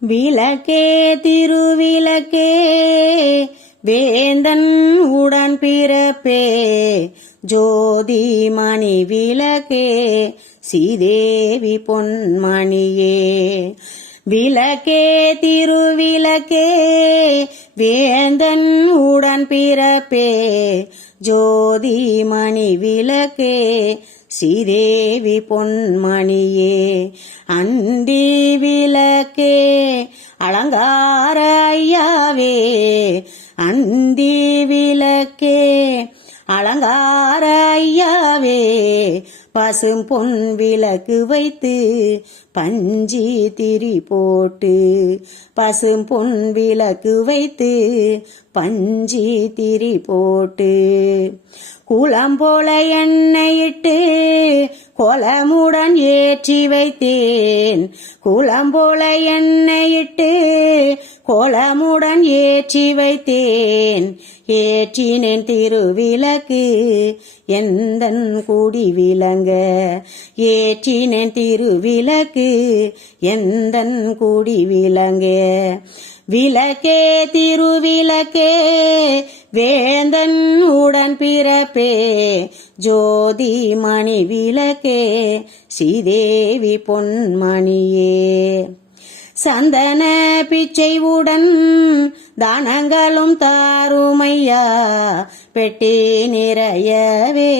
விளக்கே திருவிளக்கே வேந்தன் உடன் பிறப்பே ஜோதி மணி விளக்கே சீதேவி பொன்மணியே. விளக்கே திருவிளக்கே வேந்தன் உடன் பிறப்பே ஜோதி மணி விளக்கே சீதேவி பொன்மணியே. அந்தி விளக்கே அலங்கார ஐயாவே பசும் பொன் விளக்கு வைத்து பஞ்சி திரி போட்டு பசும் பொன் விளக்கு வைத்து பஞ்சி திரி போட்டு குளம் போல எண்ணெயிட்டு கோலமுடன் ஏற்றி வைத்தேன். குளம் போல எண்ணெயிட்டு கோலமுடன் ஏற்றி வைத்தேன். ஏற்றினேன் திருவிளக்கு எந்தன் குடி விளங்க? ஏற்றினேன் திருவிளக்கு எந்தன் குடி விலங்கே விளக்கே திருவிளக்கே வேந்தன் உடன் பிறப்பே. ஜோதி மணி விளக்கே ஸ்ரீதேவி பொன்மணியே. சந்தன பிச்சை உடன் தானங்களும் தாருமையா? பெட்டி நிறையவே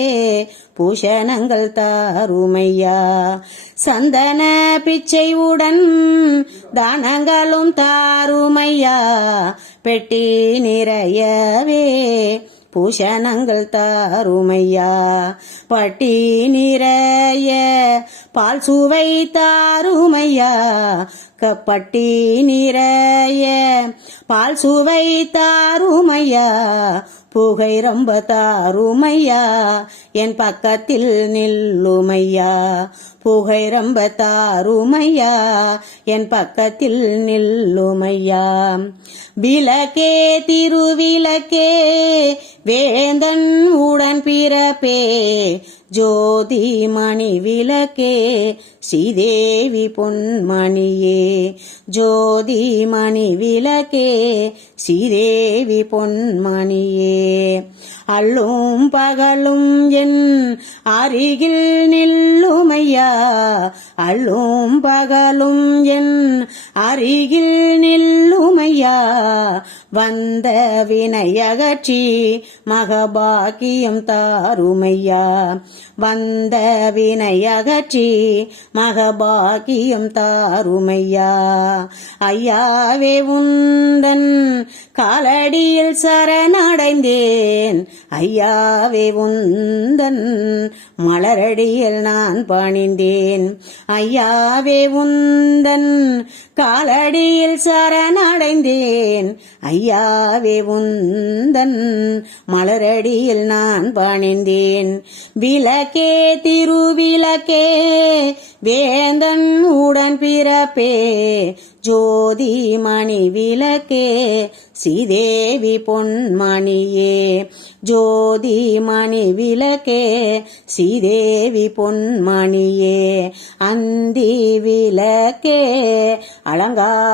பூஷணங்கள் தாருமையா. சந்தன பிச்சை உடன் தானங்களும் தாருமையா. பெட்டி நிறையவே பூஷணங்கள் தாருமையா. பட்டி நிறைய பால் சுவை தாருமையா. கப்பட்டி நிறைய பால் சுவை தாருமையா. புகை ரொம்ப தாருமையா? என் பக்கத்தில் நில்லுமையா? புகை ரொம்ப தாருமையா? என் பக்கத்தில் நில்லுமையா? விளக்கே திருவிளக்கே வேந்தன் உடன் பிறப்பே ஜோதி மணி விளக்கே ஸ்ரீதேவி பொன்மணியே. ஜோதி மணி விளக்கே ஸ்ரீதேவி பொன்மணியே. அள்ளும் பகலும் என் அருகில் நில்லுமையா? அள்ளும் பகலும் என் அருகில் நில்லுமையா? வந்த வினையகற்றி மகபாக்கியம் தாருமையா? வந்த வினையகற்றி மகபாக்கியம் தாருமையா? ஐயாவே உந்தன் காலடியில் சரணடைந்தேன். ஐயாவே உந்தன் மலரடியில் நான் பணிந்தேன். ஐயாவே உந்தன் காலடியில் சரணடைந்தேன். ஐயாவே உந்தன் மலரடியில் நான் பணிந்தேன். விளக்கே திருவிளக்கே வேந்தன் உடன் பிறப்பே. ஜோதி மணி விளக்கே ஸ்ரீதேவி பொன்மணியே. ஜோதி மணி விளக்கே ஸ்ரீதேவி பொன்மணியே அந்தி விளக்கே அலங்காரையவே.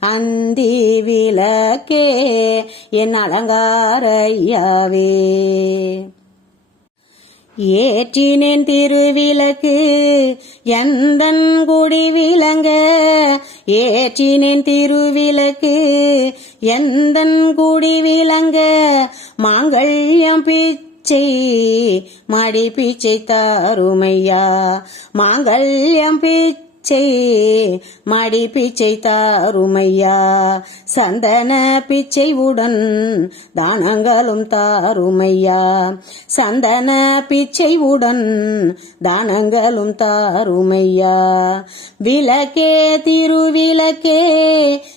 அந்தி விளக்கே என் அலங்காரையவே. ஏற்றினேன் திருவிளக்கு எந்தன் குடி விளங்க. ஏற்றினேன் திருவிளக்கு எந்தன் குடி விளங்க. மாங்கல்யம் பிச்சை மடி பிச்சை தாருமையா. மாங்கல்யம் பிச்சை பிச்சை மடி பிச்சை தாருமையா? சந்தன பிச்சை உடன் தானங்களும் தாருமையா? சந்தன பிச்சை உடன் தானங்களும் தாருமையா? விளக்கே திருவிளக்கே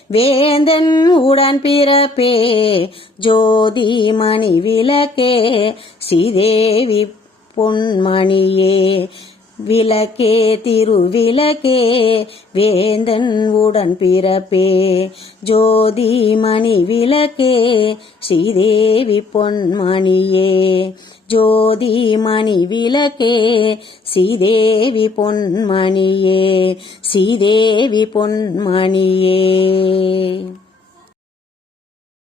வேந்தன் உடன் பிறப்பே ஜோதி மணி விளக்கே ஸ்ரீதேவி பொன்மணியே. விளக்கே திருவிளக்கே வேந்தன் உடன் பிறப்பே. ஜோதி மணி விளக்கே ஸ்ரீதேவி பொன்மணியே. ஜோதி மணி விளக்கே ஸ்ரீதேவி பொன்மணியே. ஸ்ரீதேவி பொன்மணியே.